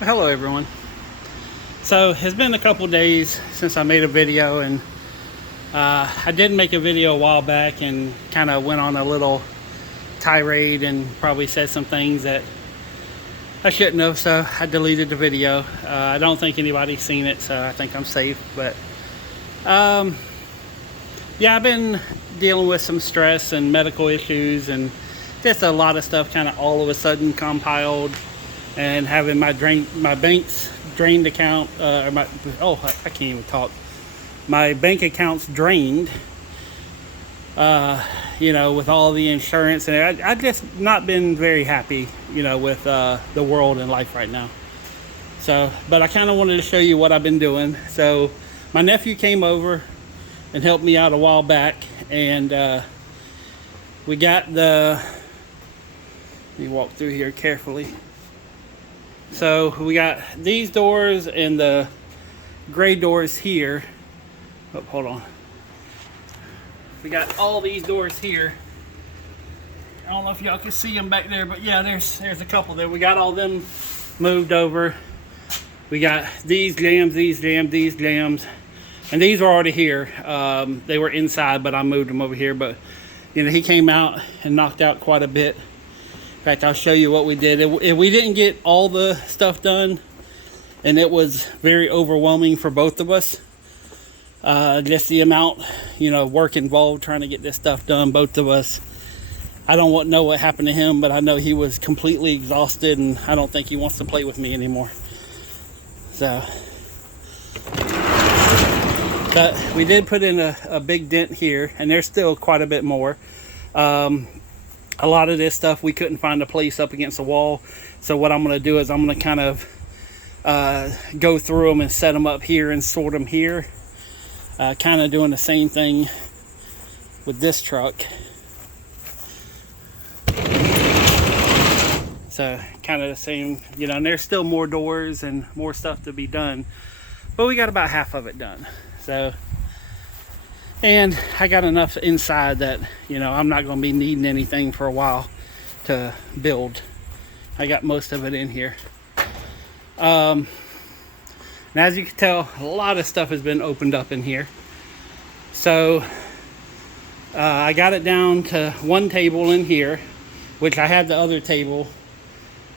Hello everyone. So it's been a couple days since I made a video, and I did make a video a while back and kind of went on a little tirade and probably said some things that I shouldn't have, so I deleted the video. I don't think anybody's seen it, so I think I'm safe. But yeah, I've been dealing with some stress and medical issues and just a lot of stuff kind of all of a sudden compiled, and having my bank's drained account, I can't even talk. My bank account's drained, with all the insurance, and I just not been very happy, with the world and life right now. So, but I kind of wanted to show you what I've been doing. So, my nephew came over and helped me out a while back, and we got let me walk through here carefully. So we got these doors and the gray doors here. Oh, hold on. We got all these doors here. I don't know if y'all can see them back there, but yeah, there's a couple there. We got all them moved over. We got these jams, and these are already here. They were inside, but I moved them over here. But he came out and knocked out quite a bit. In fact, I'll show you what we did. We didn't get all the stuff done, and it was very overwhelming for both of us. Just the amount, work involved trying to get this stuff done, both of us. I don't know what happened to him, but I know he was completely exhausted, and I don't think he wants to play with me anymore. So, but we did put in a big dent here, and there's still quite a bit more. A lot of this stuff we couldn't find a place up against the wall, so what I'm going to do is I'm going to kind of go through them and set them up here and sort them here, kind of doing the same thing with this truck. So kind of the same, and there's still more doors and more stuff to be done, but we got about half of it done. So, and I got enough inside that, I'm not going to be needing anything for a while to build. I got most of it in here. And as you can tell, a lot of stuff has been opened up in here. So I got it down to one table in here, which I had the other table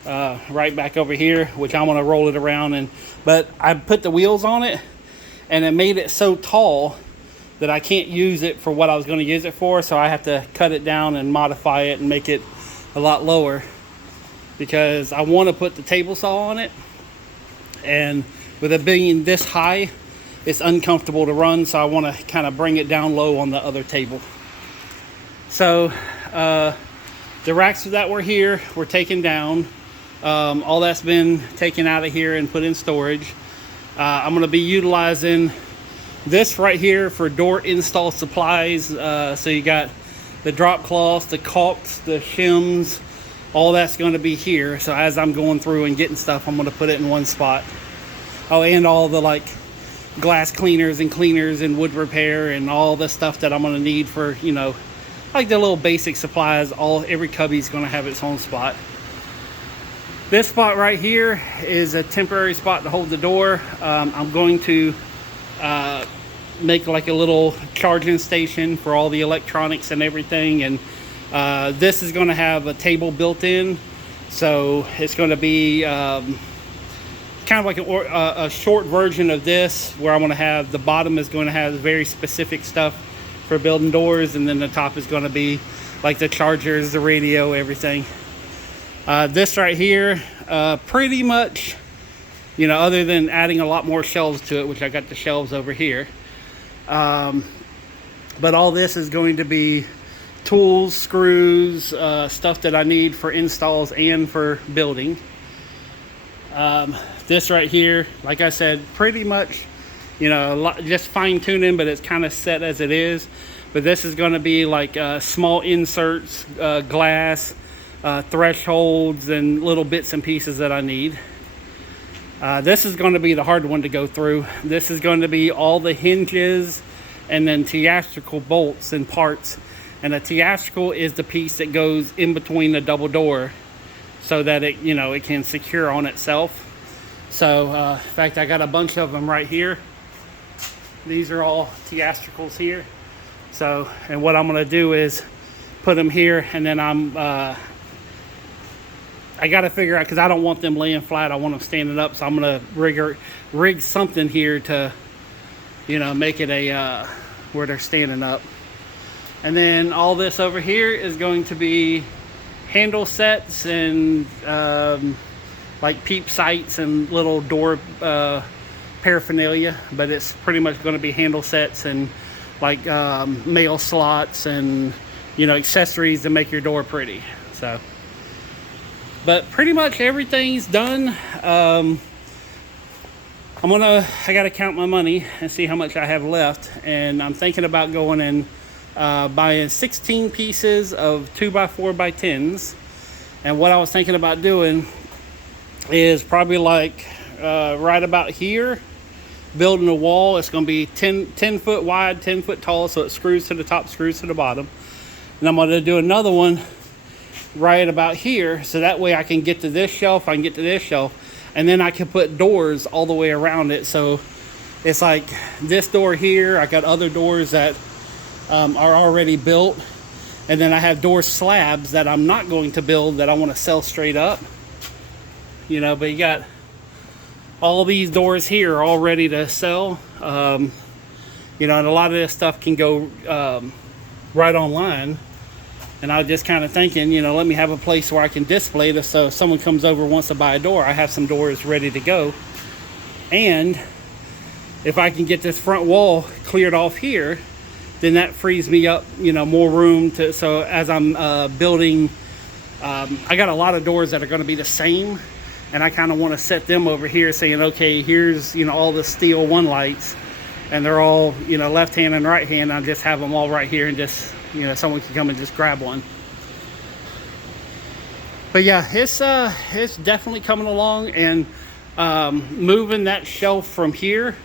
right back over here, which I'm going to roll it around. But I put the wheels on it, and it made it so tall that I can't use it for what I was going to use it for, so I have to cut it down and modify it and make it a lot lower, because I want to put the table saw on it, and with it being this high, it's uncomfortable to run, so I want to kind of bring it down low on the other table. So the racks that were here were taken down. All that's been taken out of here and put in storage. I'm going to be utilizing this right here for door install supplies. So you got the drop cloths, the caulks, the shims, all that's going to be here. So as I'm going through and getting stuff, I'm going to put it in one spot. Oh, and all the glass cleaners and wood repair and all the stuff that I'm going to need for, like the little basic supplies. Every cubby's going to have its own spot. This spot right here is a temporary spot to hold the door. I'm going to make like a little charging station for all the electronics and everything, and this is going to have a table built in, so it's going to be kind of like a short version of this, where I'm going to have the bottom is going to have very specific stuff for building doors, and then the top is going to be like the chargers, the radio, everything. This right here, pretty much, other than adding a lot more shelves to it, which I got the shelves over here. But all this is going to be tools, screws, stuff that I need for installs and for building. This right here, like I said, pretty much, just fine tuning, but it's kind of set as it is. But this is going to be like small inserts, glass, thresholds, and little bits and pieces that I need. This is going to be the hard one to go through. This is going to be all the hinges and then theatrical bolts and parts. And a theatrical is the piece that goes in between the double door so that it, it can secure on itself. So in fact, I got a bunch of them right here. These are all theatricals here. So, and what I'm gonna do is put them here, and then I gotta figure out, because I don't want them laying flat, I want them standing up. So I'm gonna rig something here to, you know, make it a where they're standing up. And then all this over here is going to be handle sets and like peep sights and little door paraphernalia, but it's pretty much going to be handle sets and like mail slots and, you know, accessories to make your door pretty. So, but pretty much everything's done. I gotta count my money and see how much I have left, and I'm thinking about going and buying 16 pieces of 2x4x10s. And what I was thinking about doing is probably like right about here, building a wall. It's going to be 10 foot wide, 10 foot tall, so it screws to the top, screws to the bottom. And I'm going to do another one right about here, so that way I can get to this shelf, I can get to this shelf, and then I can put doors all the way around it. So it's like this door here, I got other doors that are already built, and then I have door slabs that I'm not going to build that I want to sell straight up, you know. But you got all these doors here all ready to sell, you know, and a lot of this stuff can go right online. And I was just kind of thinking, you know, let me have a place where I can display this, so if someone comes over and wants to buy a door, I have some doors ready to go. And if I can get this front wall cleared off here, then that frees me up, you know, more room to, so as I'm building, I got a lot of doors that are going to be the same, and I kind of want to set them over here, saying, okay, here's, you know, all the steel one lights, and they're all, you know, left hand and right hand. I'll just have them all right here, and just, you know, someone can come and just grab one. But yeah, it's definitely coming along, and moving that shelf from here.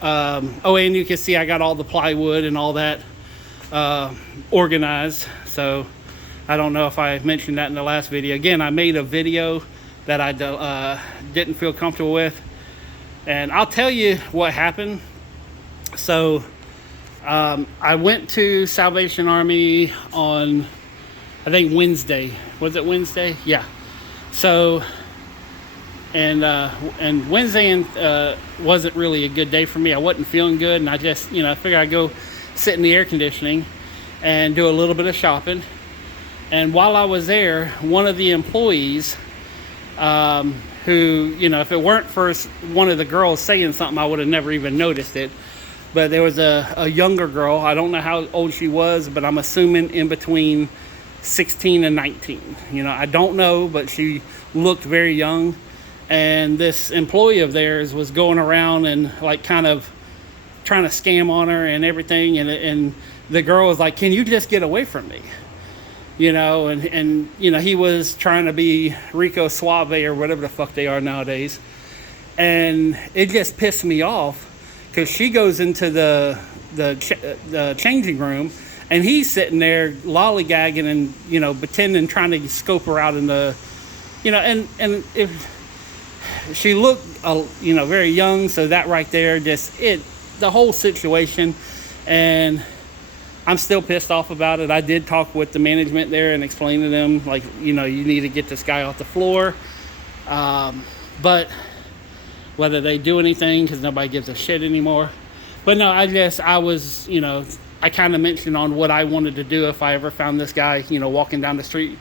Oh, and you can see I got all the plywood and all that organized. So I don't know if I mentioned that in the last video. Again, I made a video that I didn't feel comfortable with, and I'll tell you what happened. So I went to Salvation Army on, I think, Wednesday. Was it Wednesday? Yeah. So and Wednesday wasn't really a good day for me. I wasn't feeling good, and I just, you know, I figured I'd go sit in the air conditioning and do a little bit of shopping. And while I was there, one of the employees, who, you know, if it weren't for one of the girls saying something, I would have never even noticed it. But there was a younger girl. I don't know how old she was, but I'm assuming in between 16 and 19. You know, I don't know, but she looked very young. And this employee of theirs was going around and like kind of trying to scam on her and everything. And the girl was like, "Can you just get away from me?" You know, and you know, he was trying to be Rico Suave or whatever the fuck they are nowadays. And it just pissed me off, because she goes into the changing room, and he's sitting there lollygagging and, you know, pretending, trying to scope her out in the, you know, and if she looked, you know, very young, so that right there, just the whole situation. And I'm still pissed off about it. I did talk with the management there and explain to them, like, you know, you need to get this guy off the floor. But whether they do anything, because nobody gives a shit anymore. But no, I was, you know, I kind of mentioned on what I wanted to do if I ever found this guy, you know, walking down the street.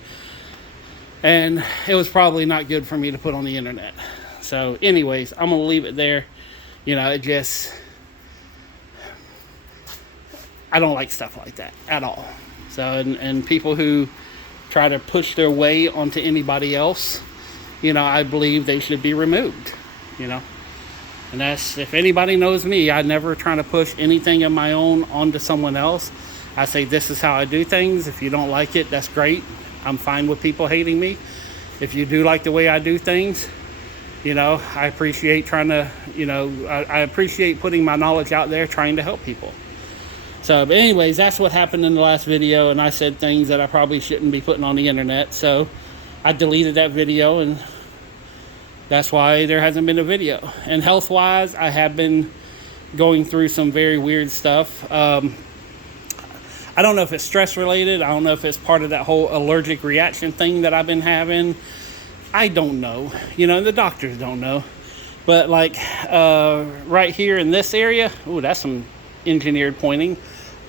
And it was probably not good for me to put on the internet. So anyways, I'm going to leave it there. You know, it just, I don't like stuff like that at all. So, and people who try to push their way onto anybody else, you know, I believe they should be removed, you know. And that's, if anybody knows me, I never try to push anything of my own onto someone else. I say, this is how I do things. If you don't like it, that's great. I'm fine with people hating me. If you do like the way I do things, you know, I appreciate trying to, you know, I appreciate putting my knowledge out there, trying to help people. So, but anyways, that's what happened in the last video, and I said things that I probably shouldn't be putting on the internet. So I deleted that video, and That's why there hasn't been a video. And health wise, I have been going through some very weird stuff. I don't know if it's stress related. I don't know if it's part of that whole allergic reaction thing that I've been having. I don't know. You know, the doctors don't know. But like right here in this area, oh, that's some engineered pointing.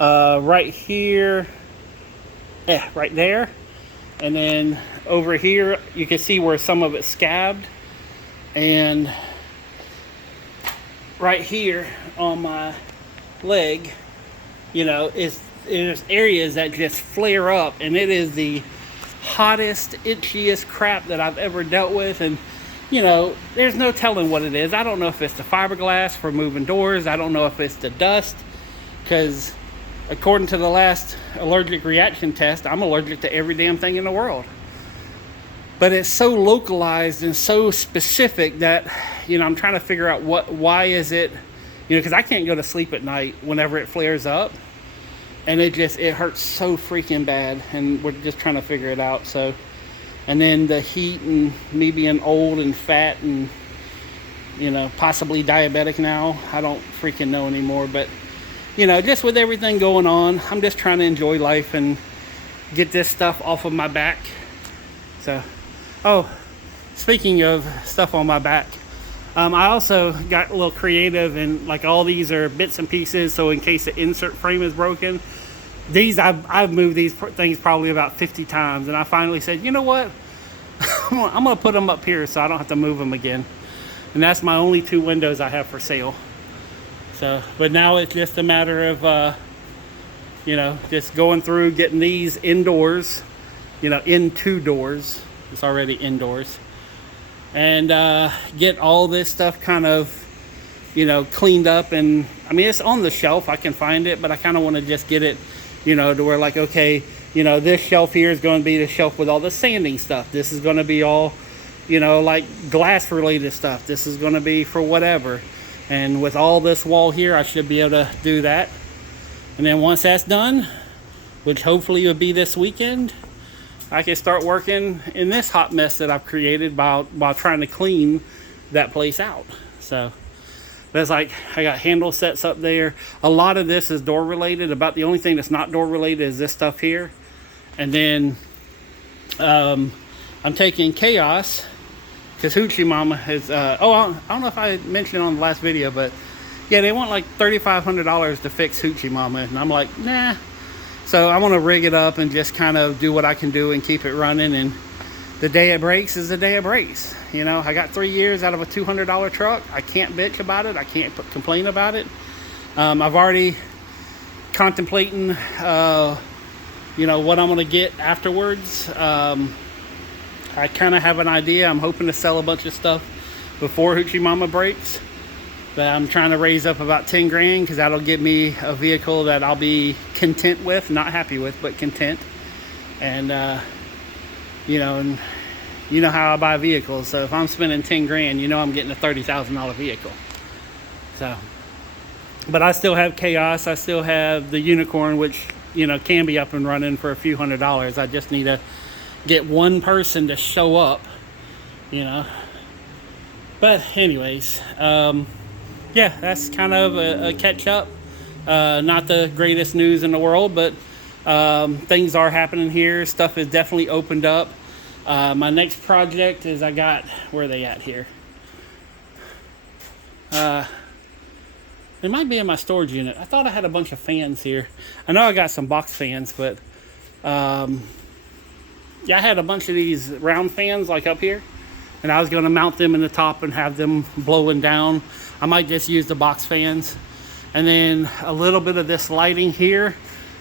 Right here, yeah, right there. And then over here, you can see where some of it's scabbed. And right here on my leg, you know, there's areas that just flare up, and it is the hottest, itchiest crap that I've ever dealt with. And you know, there's no telling what it is. I don't know if it's the fiberglass for moving doors. I don't know if it's the dust, because according to the last allergic reaction test, I'm allergic to every damn thing in the world. But it's so localized and so specific that, you know, I'm trying to figure out why is it, you know, because I can't go to sleep at night whenever it flares up. And it hurts so freaking bad, and we're just trying to figure it out. So, and then the heat and me being old and fat and, you know, possibly diabetic now. I don't freaking know anymore. But, you know, just with everything going on, I'm just trying to enjoy life and get this stuff off of my back. So, oh, speaking of stuff on my back, I also got a little creative, and like all these are bits and pieces. So in case the insert frame is broken, I've moved these things probably about 50 times, and I finally said, you know what, I'm gonna put them up here so I don't have to move them again. And that's my only 2 windows I have for sale. So, but now it's just a matter of you know, just going through getting these indoors, you know, in 2 doors. It's already indoors. And get all this stuff kind of, you know, cleaned up. And I mean, it's on the shelf, I can find it, but I kind of want to just get it, you know, to where like, okay, you know, this shelf here is going to be the shelf with all the sanding stuff. This is going to be all, you know, like glass related stuff. This is going to be for whatever. And with all this wall here, I should be able to do that. And then once that's done, which hopefully will be this weekend, I can start working in this hot mess that I've created while trying to clean that place out. So that's like, I got handle sets up there. A lot of this is door related. About the only thing that's not door related is this stuff here. And then I'm taking Chaos, because Hoochie Mama has, I don't know if I mentioned on the last video, but yeah, they want like $3,500 to fix Hoochie Mama. And I'm like, nah. So I want to rig it up and just kind of do what I can do and keep it running. And the day it breaks is the day it breaks. You know, I got 3 years out of a $200 truck. I can't bitch about it. I can't complain about it. I've already contemplating, you know, what I'm going to get afterwards. I kind of have an idea. I'm hoping to sell a bunch of stuff before Hoochie Mama breaks. But I'm trying to raise up about 10 grand, because that'll give me a vehicle that I'll be content with, not happy with, but content. And, you know, and you know how I buy vehicles. So if I'm spending 10 grand, you know I'm getting a $30,000 vehicle. So, but I still have Chaos. I still have the Unicorn, which, you know, can be up and running for a few $100s. I just need to get one person to show up, you know. But anyways, yeah, that's kind of a catch up. Not the greatest news in the world, but things are happening here. Stuff is definitely opened up. My next project is where are they at here? They might be in my storage unit. I thought I had a bunch of fans here. I know I got some box fans, but yeah, I had a bunch of these round fans like up here, and I was going to mount them in the top and have them blowing down. I might just use the box fans. And then a little bit of this lighting here,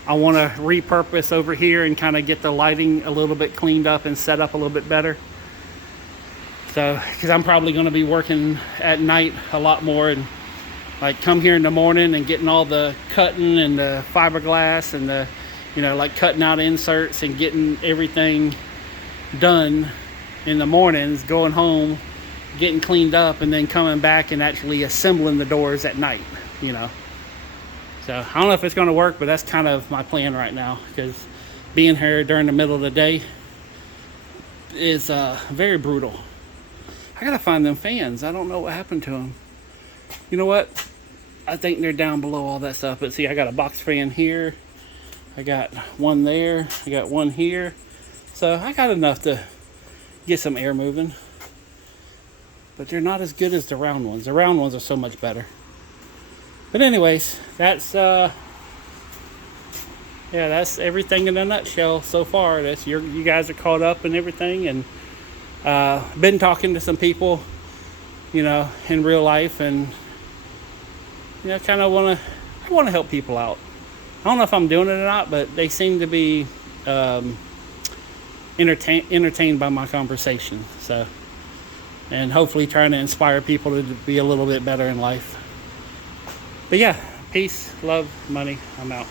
I want to repurpose over here and kind of get the lighting a little bit cleaned up and set up a little bit better. So, because I'm probably going to be working at night a lot more, and like come here in the morning and getting all the cutting and the fiberglass and the, you know, like cutting out inserts and getting everything done in the mornings, going home, getting cleaned up, and then coming back and actually assembling the doors at night, you know. So I don't know if it's going to work, but that's kind of my plan right now, because being here during the middle of the day is very brutal. I gotta find them fans. I don't know what happened to them. You know what? I think they're down below all that stuff. But see, I got a box fan here. I got one there. I got one here. So I got enough to get some air moving. But they're not as good as the round ones. The round ones are so much better. But anyways, that's that's everything in a nutshell so far. That's you guys are caught up and everything, and been talking to some people, in real life, and kind of want to help people out. I don't know if I'm doing it or not, but they seem to be entertained by my conversation. So, and hopefully trying to inspire people to be a little bit better in life. But yeah, peace, love, money. I'm out.